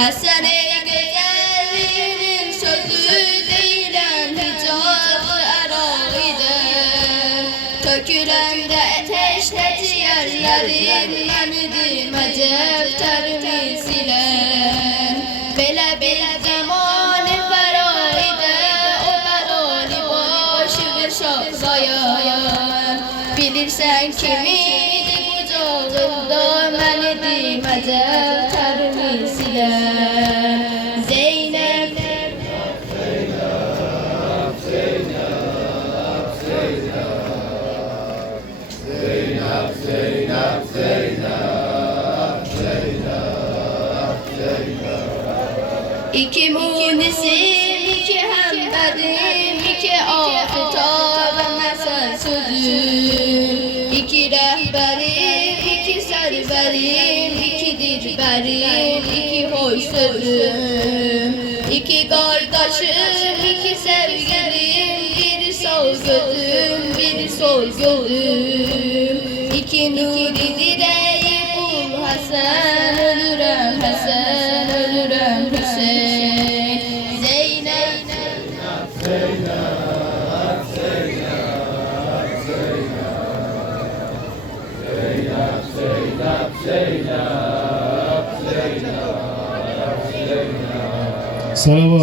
Hasan-ı güzelliğinin sözü değilen hicab-ı eraydı. Tökülende ateş tetiyer yerin yanıdı mecefter misilen. Bele bir zamanı feraydı o berali başı ve şahzayan. Bilirsen kimiydi kucağında menidi mecefter misilen. Zeynep İki munisim, iki hemberim, iki afetar mesel sözüm. İki rehberim, iki serverim, iki dilberim, iki hoş sözüm. İki kardeşim, iki sevgilim, bir sağ gözüm, bir sol gözüm. İki nuri direği bul Hasan, ölürüm Hasan, ölürüm Hüseyin. Zeynep Salavat.